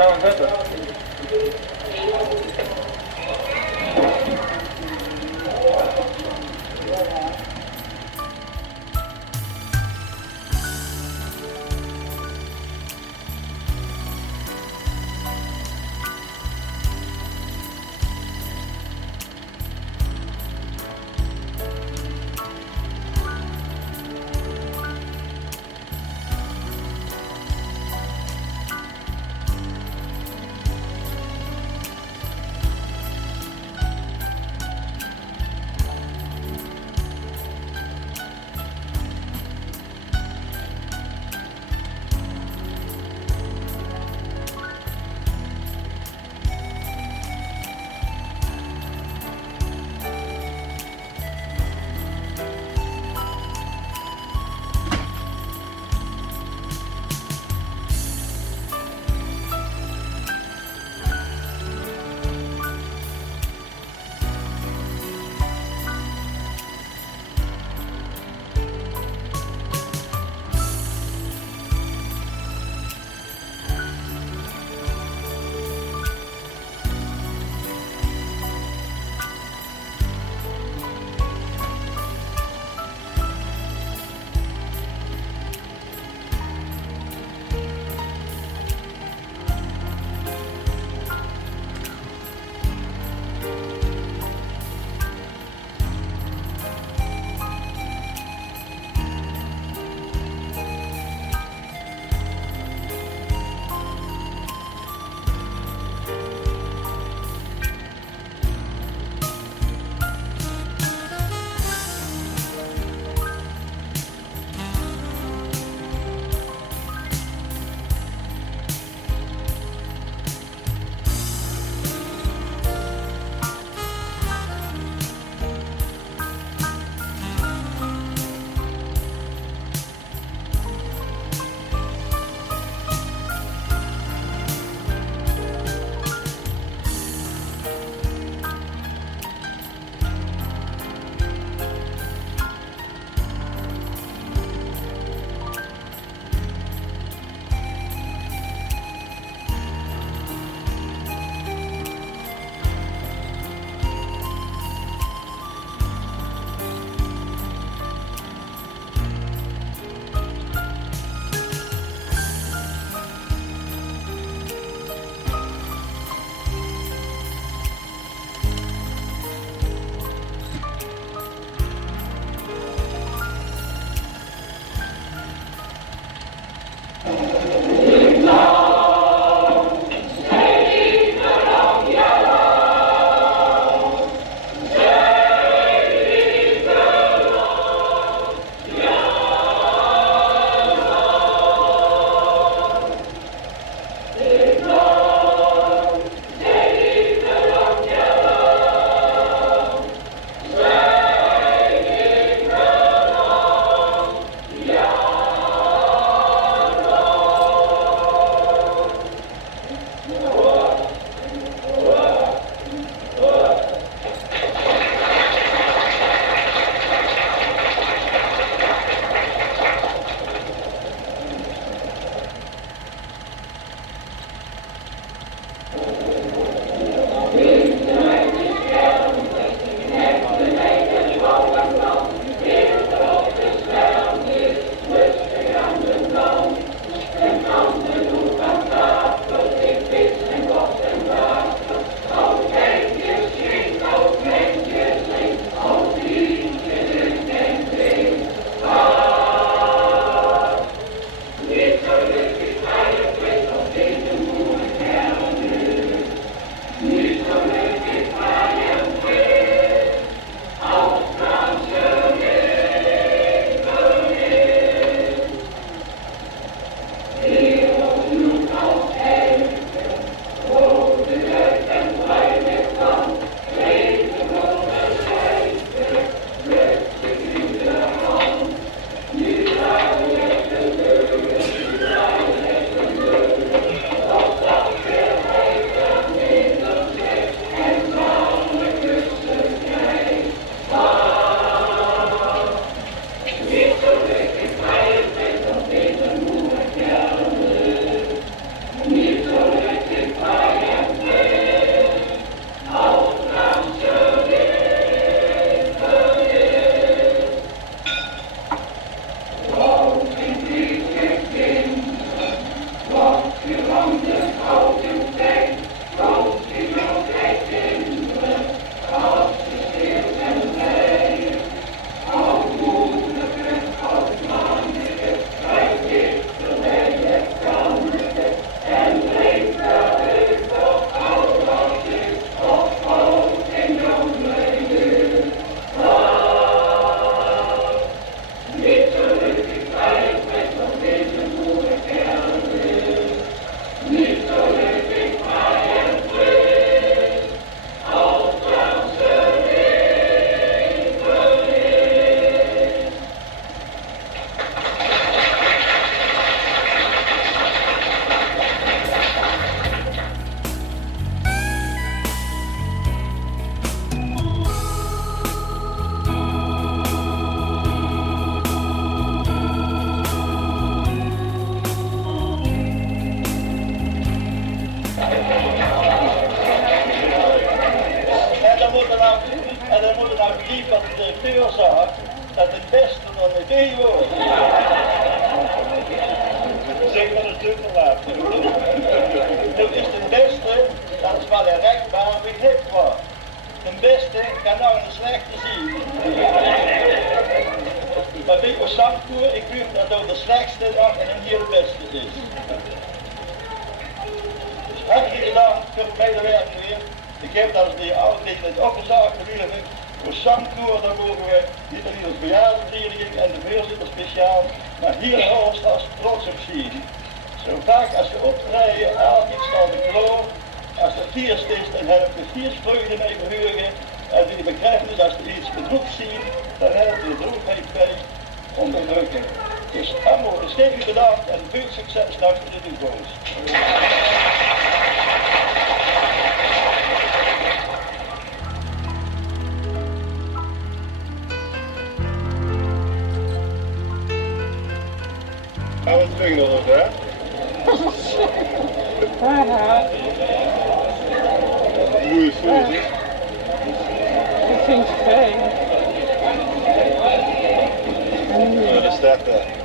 gaan we verder. En dan moet je nou zien wat de directeur zegt, dat het beste dan een idee wordt. Zeg maar een stuk te laat. Nu is de beste, dat is wat de rechtbaan begrip wordt. De beste kan nou een slechte zien. Maar weet je wat Zandvoer, ik weet dat dat de slechtste dag en hier de beste is. Dus hartelijk gedaan voor het medewerken weer. Ik heb dat weer altijd net opgezaagd geweest. Voor Zandvoer, dan mogen we niet alleen als bejaardenvereniging en de voorzitter speciaal, maar hier alles als trots op zien. Zo vaak als je optreden, altijd staat de kloor. Als er feest is, dan heb ik de feestvreugde mee verhuren. En die begrijpen dus als er iets bedroefd zien, dan heb je de droefheid bij om te drukken. Dus allemaal een stevig bedankt en veel succes naar de toekomst. Gaan we het terug nog eens, hè? Hoe is het? Ik vind het fijn. Ja, dat staat daar.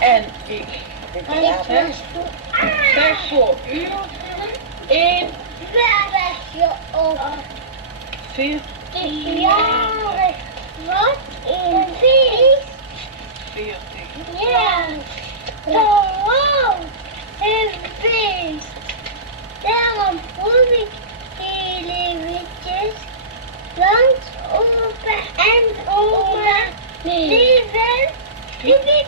En ik zeg voor u 1 op 40 wat in feest. 40. Ja, gewoon een feest. Daarom voel ik heel eventjes langs opa en oma leven. Lieve.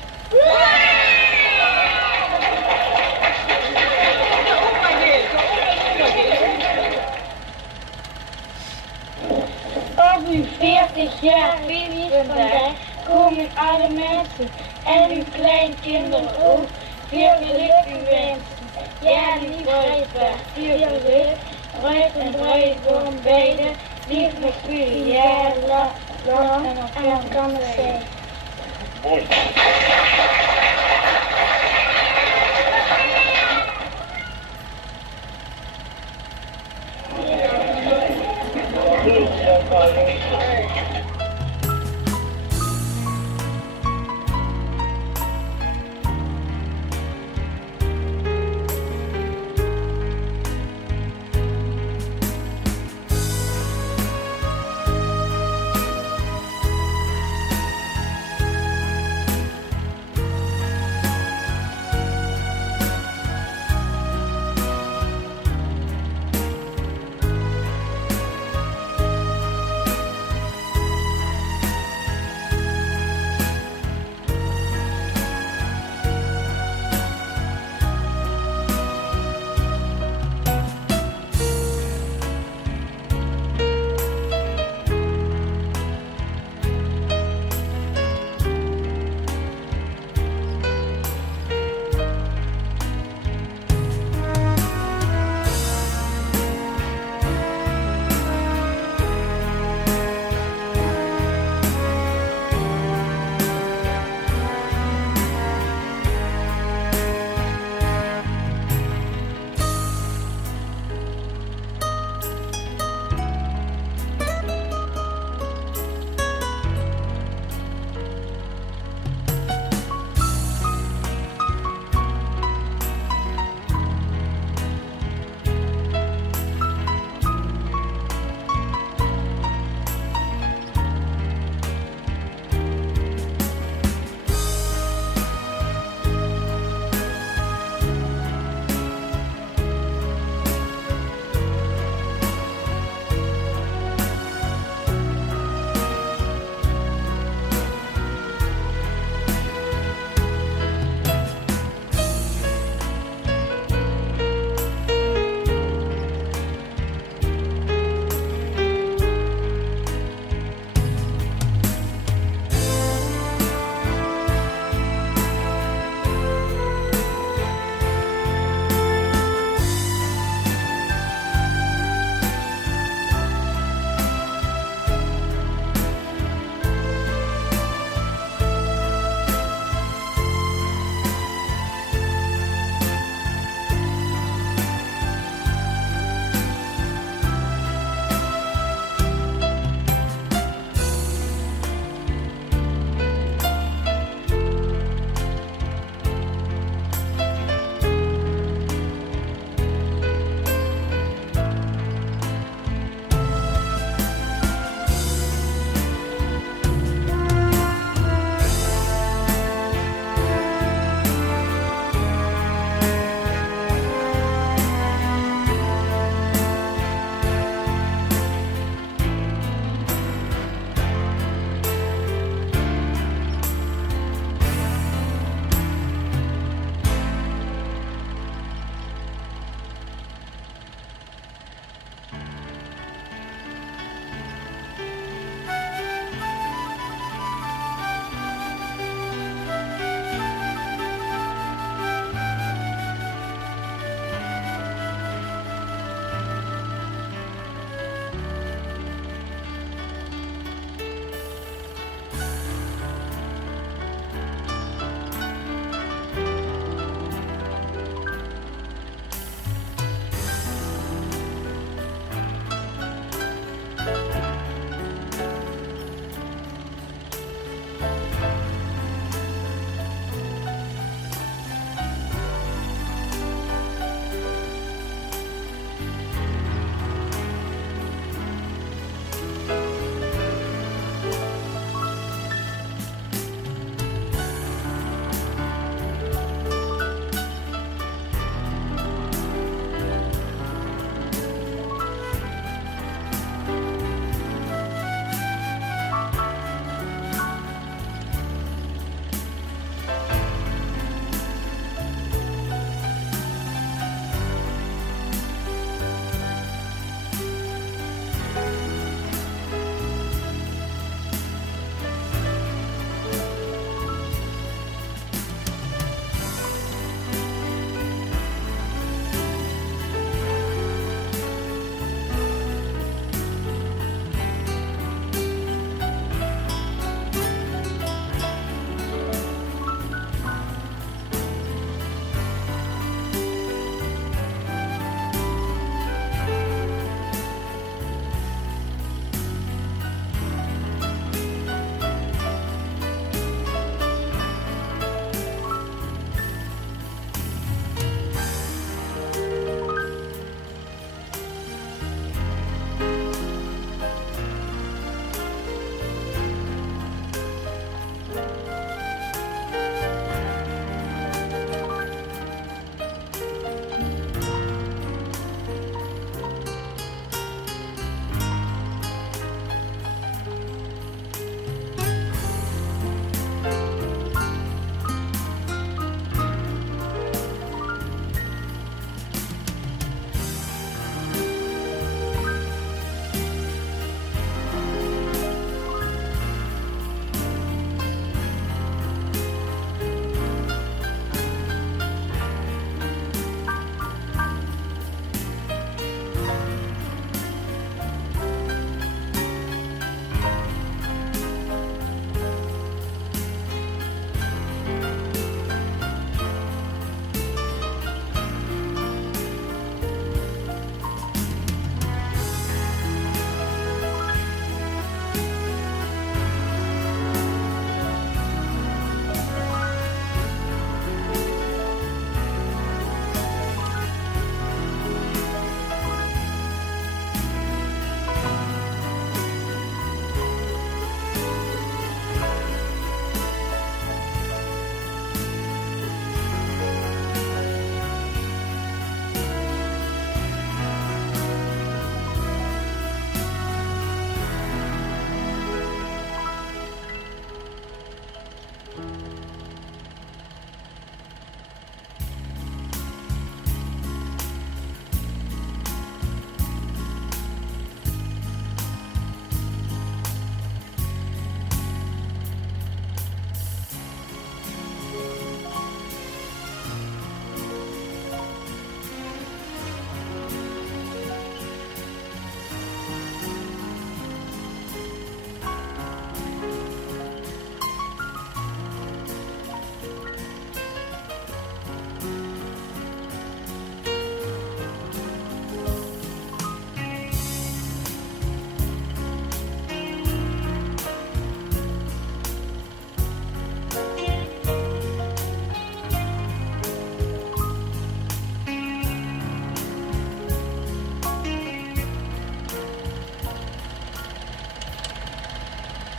Op uw 40 jaar feest vandaag komen alle mensen en uw kleinkinderen ook veel geluk wensen. Ja, lief bruidpaar, veel geluk, bruid en bruidegom beiden, lief met jullie jaren lang en elkaar zijn. Mooi.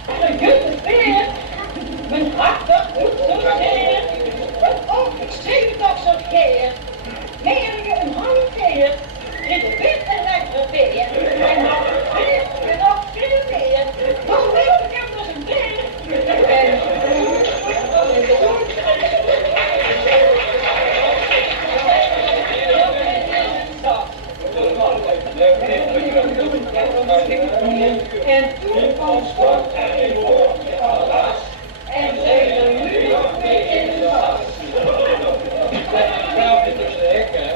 Een jutte beer, mijn hart dat doet zo zeer. Want ik zie toch zo keer. Meer je een hanteer, in de wit en lekker beer. En nog veel en nog veel meer. Hoe leuk ik hem als een beer. En toen kwam sport en een woordje al last. En ze nu nog weer in de tas. Nou, dit is de hek, hè?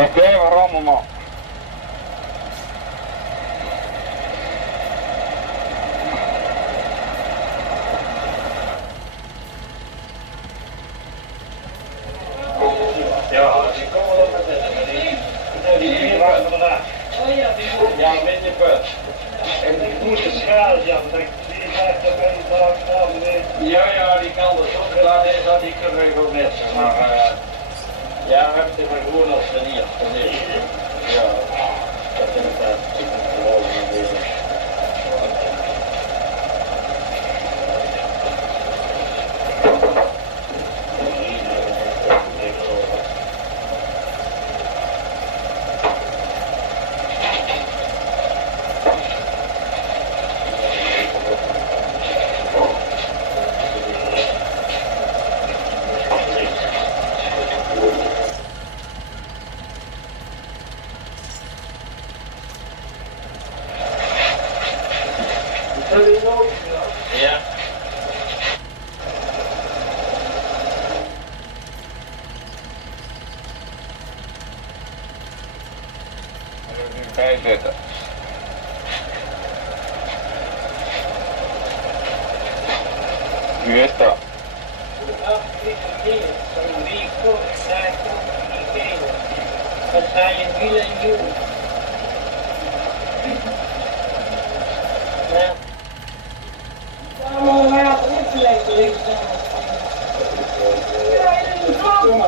Oké, waarom man? Ja, die komen wel met die vier waren vandaag. Ja, een beetje put. En die moesten schalen, ja, die blijft er bij de dag staan. Ja, die kan er zo gedaan is dat die kunnen we wel missen. Maar ja, we hebben het maar gewoon als manier. Ja, dat is inderdaad gewoon een beetje. Ja. Bijzetten. Nu is dat. Wat ga je wielen en joelen? Ja. Allemaal maar op het lekker liggen. Ja, in de gang.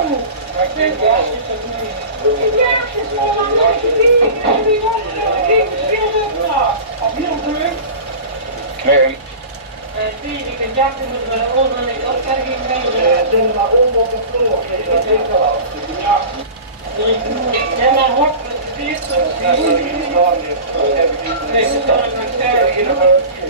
Maar ik denk wel. Ja, het is wel een leuke ding. En die wonen in de Schilderstraat. Op Hilburg. Nee. Zie je, ik kan jachten met mijn ogen en ik ook erg in mee. Zet maar om op de vloer. Dat denk ik wel. Ja. Ja, maar hok met de vierste. Nee, dat kan ik niet. enige